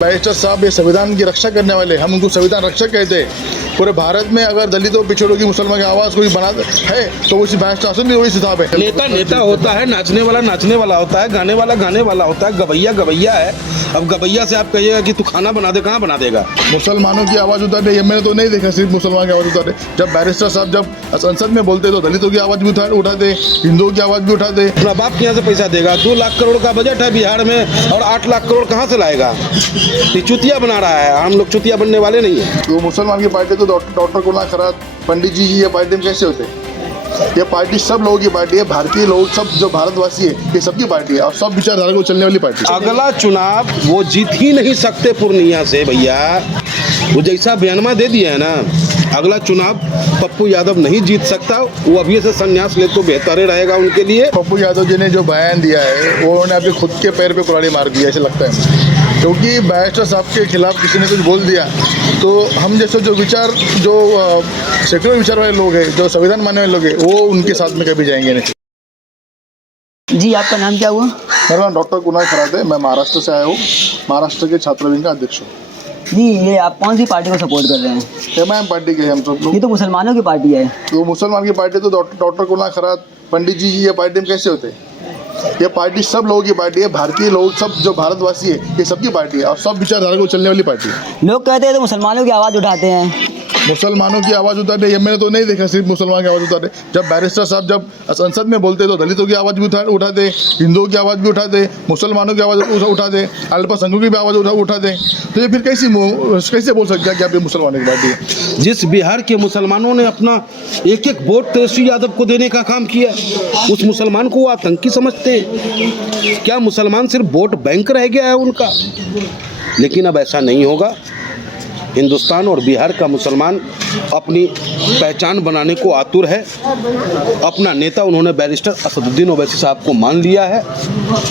Barrister साहब ये संविधान की रक्षा करने वाले, हम उनको संविधान रक्षक कहते हैं। पूरे भारत में अगर दलितों पिछड़ों की मुसलमान की आवाज़ कोई बना है तो उसी बैरिस्टर शासन भी वही हिसाब है। नेता होता है, नाचने वाला होता है, गाने वाला होता है, गवैया है। अब गवैया से आप कहिएगा कि तू खाना बना दे, कहाँ बना देगा? मुसलमानों की आवाज़ उठाते, ये मैंने तो नहीं देखा सिर्फ मुसलमान की आवाज़ उठाते। जब बैरिस्टर साहब जब संसद में बोलते तो दलितों की आवाज़ भी उठाते, हिंदुओं की आवाज़ भी उठाते। अपना बाप के यहाँ से पैसा देगा। 2 लाख करोड़ का बजट है बिहार में और 8 लाख करोड़ कहाँ से लाएगा? ये चुतिया बना रहा है। हम लोग चुतिया बनने वाले नहीं है। तो मुसलमान की पार्टी तो डॉक्टर कुनाल खरात, पंडित जी की ये पार्टी में कैसे होते? ये पार्टी सब लोगों की पार्टी है, भारतीय लोग सब जो भारतवासी है ये सबकी पार्टी है और सब विचारधारा को चलने वाली पार्टी। अगला चुनाव वो जीत ही नहीं सकते पूर्णिया से भैया। वो जैसा बयानमा दे दिया है ना, अगला चुनाव पप्पू यादव नहीं जीत सकता। वो अभी से संन्यास ले तो बेहतर रहेगा उनके लिए। पप्पू यादव जी ने जो बयान दिया है वो उन्होंने अपने खुद के पैर पे कुल्हाड़ी मार दिया ऐसे लगता है, क्योंकि बैरिस्टर साहब के खिलाफ किसी ने कुछ बोल दिया तो हम जैसे जो सेक्युलर विचार वाले लोग हैं, जो संविधान मानने वाले लोग हैं, वो उनके साथ में कभी जाएंगे नहीं। जी, आपका नाम क्या हुआ? मेरा नाम डॉक्टर कुनाल खरात है, मैं महाराष्ट्र से आया हूँ, महाराष्ट्र के छात्र विंग का अध्यक्ष हूँ। जी, ये आप कौन सी पार्टी को सपोर्ट कर रहे हैं? एमआईएम पार्टी के हैं हम सब लोग। ये तो मुसलमानों की पार्टी है। तो मुसलमान की पार्टी तो डॉक्टर कुनाल खरात, पंडित जी की ये पार्टी में कैसे होते? ये पार्टी सब लोगों की पार्टी है, भारतीय लोग सब जो भारतवासी है ये सबकी पार्टी है और सब विचारधारा को चलने वाली पार्टी है। लोग कहते हैं तो मुसलमानों की आवाज़ उठाते हैं। मुसलमानों की आवाज़ उठाते, ये मैंने तो नहीं देखा सिर्फ मुसलमान की आवाज़ उठाते। जब बैरिस्टर साहब जब संसद में बोलते तो दलितों की आवाज़ भी उठाते, हिंदुओं की आवाज़ भी उठाते, मुसलमानों की आवाज़ उठाते, अल्पसंख्यकों की भी आवाज़ उठाते। तो ये फिर कैसे बोल सकते हैं कि आप ये मुसलमानों की पार्टी है? जिस बिहार के मुसलमानों ने अपना एक वोट तेजस्वी यादव को देने का काम किया, उस मुसलमान को वो आतंकी समझते हैं क्या? मुसलमान सिर्फ वोट बैंक रह गया है उनका? लेकिन अब ऐसा नहीं होगा। हिंदुस्तान और बिहार का मुसलमान अपनी पहचान बनाने को आतुर है। अपना नेता उन्होंने बैरिस्टर असदुद्दीन ओवैसी साहब को मान लिया है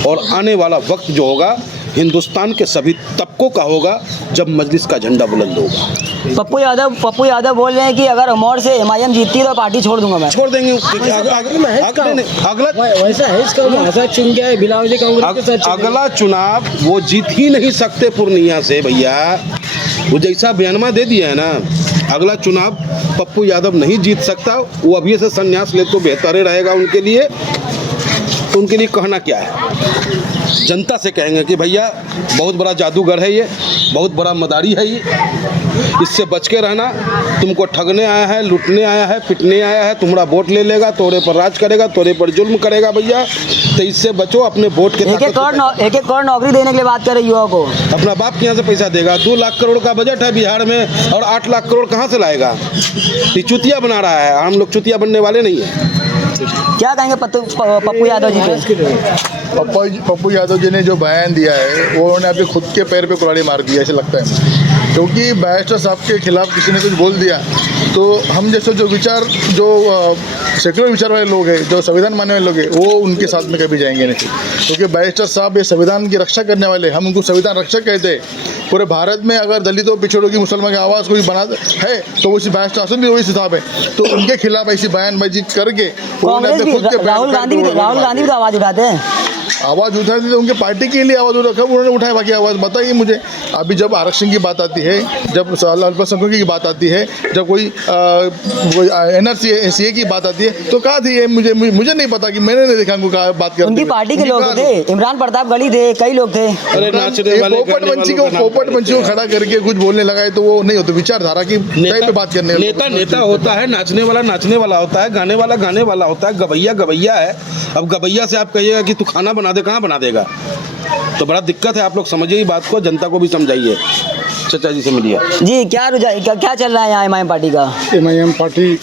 और आने वाला वक्त जो होगा हिंदुस्तान के सभी तबकों का होगा जब मजलिस का झंडा बुलंद होगा। पप्पू यादव बोल रहे हैं कि अगर अमौर से एमआईएम जीतती है तो पार्टी छोड़ दूंगा मैं। छोड़ देंगे। अगला चुनाव वो जीत ही नहीं सकते पूर्णिया से भैया। वो जैसा बयानमा दे दिया है ना, अगला चुनाव पप्पू यादव नहीं जीत सकता। वो अभी से संन्यास ले तो बेहतर रहेगा उनके लिए। तो उनके लिए कहना क्या है? जनता से कहेंगे कि भैया बहुत बड़ा जादूगर है ये, बहुत बड़ा मदारी है ये, इससे बच के रहना। तुमको ठगने आया है, लूटने आया है, पिटने आया है, तुम्हारा वोट ले लेगा, तोरे पर राज करेगा, तोरे पर जुल्म करेगा भैया। तो इससे बचो, अपने वोट के एक एक करोड़ नौकरी देने के लिए बात कर रहे युवा को। अपना बाप के यहाँ से पैसा देगा। 2 लाख करोड़ का बजट है बिहार में और 8 लाख करोड़ कहाँ से लाएगा? ये चुतिया बना रहा है। हम लोग चुतिया बनने वाले नहीं है। क्या कहेंगे पप्पू यादव जी पे? पप्पू यादव जी ने जो बयान दिया है वो उन्होंने अपने खुद के पैर पे कुल्हाड़ी मार दिया ऐसे लगता है, क्योंकि बैरिस्टर साहब के खिलाफ किसी ने कुछ बोल दिया तो हम जैसे जो सेक्युलर विचार वाले लोग हैं, जो संविधान मानने वाले लोग हैं, वो उनके साथ में कभी जाएंगे नहीं, क्योंकि बैरिस्टर साहब ये संविधान की रक्षा करने वाले, हम उनको संविधान रक्षक कहते हैं। पूरे भारत में अगर दलितों पिछड़ों की मुसलमान की आवाज़ कोई बना है तो उसी बैरिस्टर शासन भी वही हिसाब है। तो उनके खिलाफ ऐसी बयानबाजी करके राहुल गांधी भी तो आवाज़ उठाते हैं। आवाज़ उठाती तो उनके पार्टी के लिए आवाज़ उठा, उन्होंने उठाया। बाकी आवाज़ बताइए मुझे। अभी जब आरक्षण की बात आती है, जब अल्पसंख्यकों की बात आती है, जब कोई NRC SCA की बात आती है तो कहा थी ये? मुझे नहीं पता, कि मैंने नहीं देखा उनको बात करते। उनकी पार्टी के लोग थे, इमरान प्रतापगढ़ी थे, कई लोग थे। पोपट पंछी को खड़ा करके कुछ बोलने लगा है तो वो नहीं होता। विचारधारा की पे बात करने नेता होता है, नाचने वाला होता है, गाने वाला होता है, गवैया है। अब गवैया से आप कहिएगा कि तू खाना बना दे, कहाँ बना देगा? तो बड़ा दिक्कत है। आप लोग समझिए बात को, जनता को भी समझाइए। चाचा जी से मिलिए। जी, क्या चल रहा है यहाँ एमआईएम पार्टी का? एमआईएम पार्टी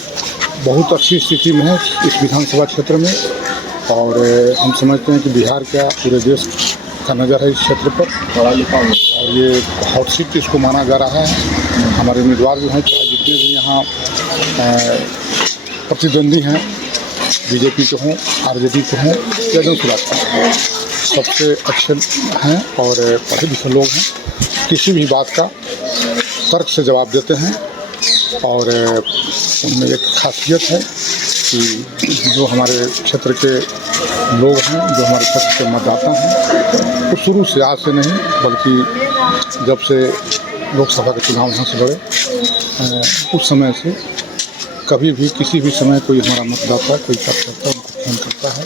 बहुत अच्छी स्थिति में है इस विधानसभा क्षेत्र में, और हम समझते हैं कि बिहार क्या पूरे देश का नज़र है इस क्षेत्र पर, और ये हॉट सीट इसको माना जा रहा है। हमारे उम्मीदवार जो हैं, चाहे जितने भी यहाँ प्रतिद्वंदी हैं, बीजेपी के हों, आरजेडी के हों या जनता पार्टी के हों, सबसे अच्छे हैं और पढ़े लिखे लोग हैं। किसी भी बात का तर्क से जवाब देते हैं और उनमें एक खासियत है कि जो हमारे क्षेत्र के लोग हैं जो हमारे पक्ष के मतदाता हैं, वो शुरू से आज से नहीं बल्कि जब से लोकसभा के चुनाव यहाँ से लड़े उस समय से कभी भी किसी भी समय कोई हमारा मतदाता कोई कार्यकर्ता उनको फोन करता है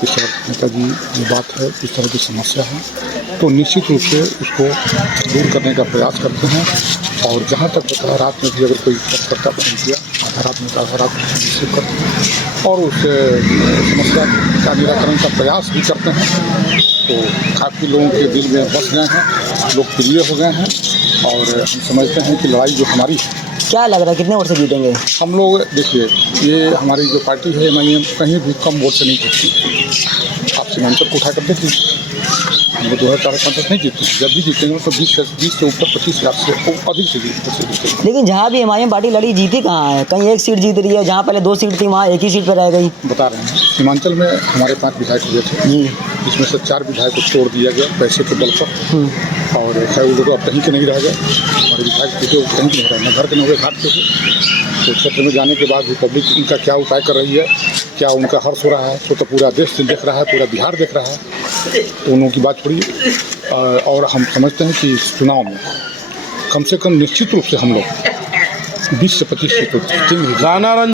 कि सर नेताजी ये बात है, इस तरह की समस्या है, तो निश्चित रूप से उसको दूर करने का प्रयास करते हैं। और जहाँ तक होता है रात में भी अगर कोई कार्यकर्ता फोन किया आधा रात में रिसीव करते हैं और उस समस्या का निराकरण का प्रयास भी करते हैं। तो काफ़ी लोगों के दिल में बस गए हैं, लोकप्रिय हो गए हैं और हम समझते हैं कि लड़ाई जो हमारी है। क्या लग रहा है कितने वोट से जीतेंगे? हम लोग देखिए, ये हमारी जो पार्टी है MIM कहीं भी कम वोट से नहीं जीतती। आप सीमांचल को उठा कर देखिए, हम लोग 2004-5 नहीं जीते, जब भी जीतेंगे तो 20 से ऊपर 25,000 से अधिक से जीतेंगे। लेकिन जहाँ भी MIM पार्टी लड़ी जीती कहाँ है? कहीं एक सीट जीत रही है, जहाँ पहले 2 सीट थी वहाँ एक ही सीट पर रह गई। बता रहे हैं सीमांचल में हमारे 5 विधायक हुए थे जी, जिसमें से 4 विधायक को छोड़ दिया गया पैसे के बल पर और खैर वो लोग अब कहीं के नहीं रह गए। हमारे विधायक थे वो कहीं के नहीं रहे, न घर के न हुए घाट के थे। तो क्षेत्र में जाने के बाद भी पब्लिक उनका क्या उपाय कर रही है, क्या उनका हर्ष हो रहा है, तो पूरा देश देख रहा है, पूरा बिहार देख रहा है। तो उन लोगों की बात छोड़िए और हम समझते हैं कि इस चुनाव में कम से कम निश्चित रूप से हम लोग 20 से 25 सीटों जीतेंगे।